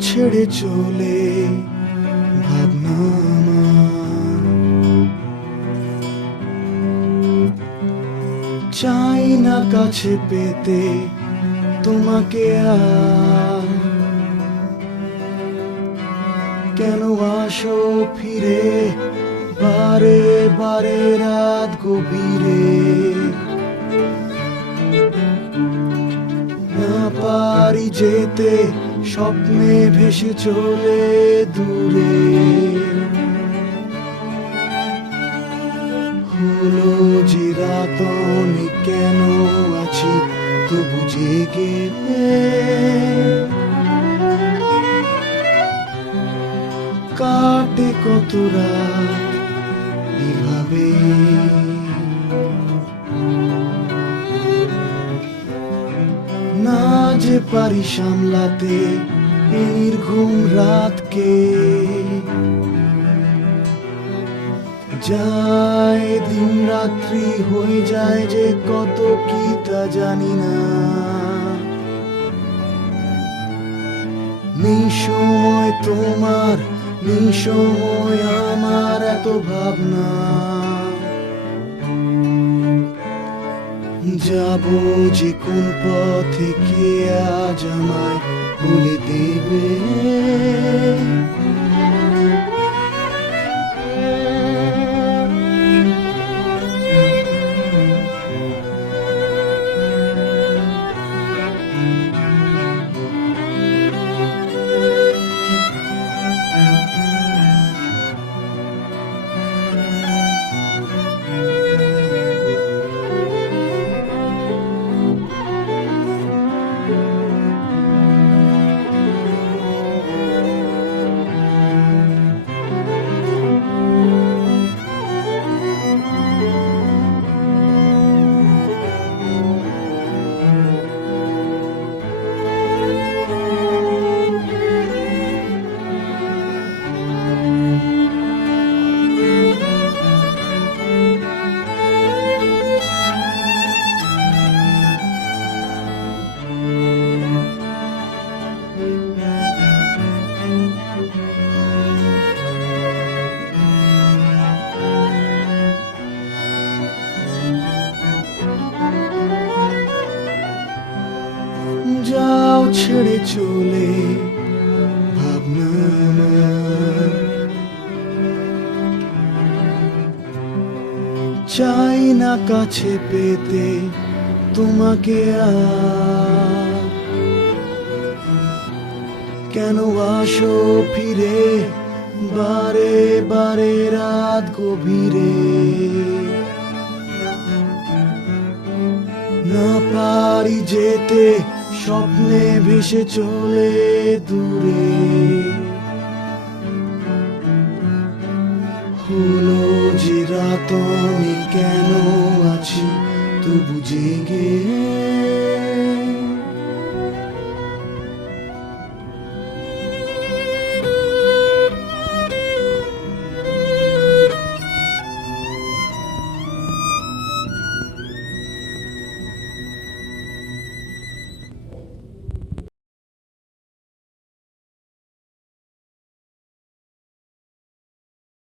ছেড়ে চলে ভাবনা আমার। চাই না কাছে পেতে তোমাকে আর, কেন আসো ফিরে বারে বারে রাত গভীরে। না পারি যেতে স্বপ্নে ভেসে চলে দূরে। হলো যে রাত অনেক, কেন আছি তবু জেগে। কাটে কত রাত এভাবে, না যে পারি সামলাতে এই নির্ঘুম রাতকে। যায় দিন রাত্রি হয়ে যায় যে কত কি তা জানি না। নেই সময় তোমার, নেই সময় আমার এত ভাবনা। যাবো যে কোন পথে, কে আজ আমায় বলে দেবে। যাও ছেড়ে চলে ভাবনা আমার। চাই না কাছে পেতে তোমাকে আর, কেন আসো ফিরে বারে বারে রাত গভীরে। না পারি যেতে স্বপ্নে ভেসে চলে দূরে। হলো যে রাত অনেক, কেন আছি তবু জেগে।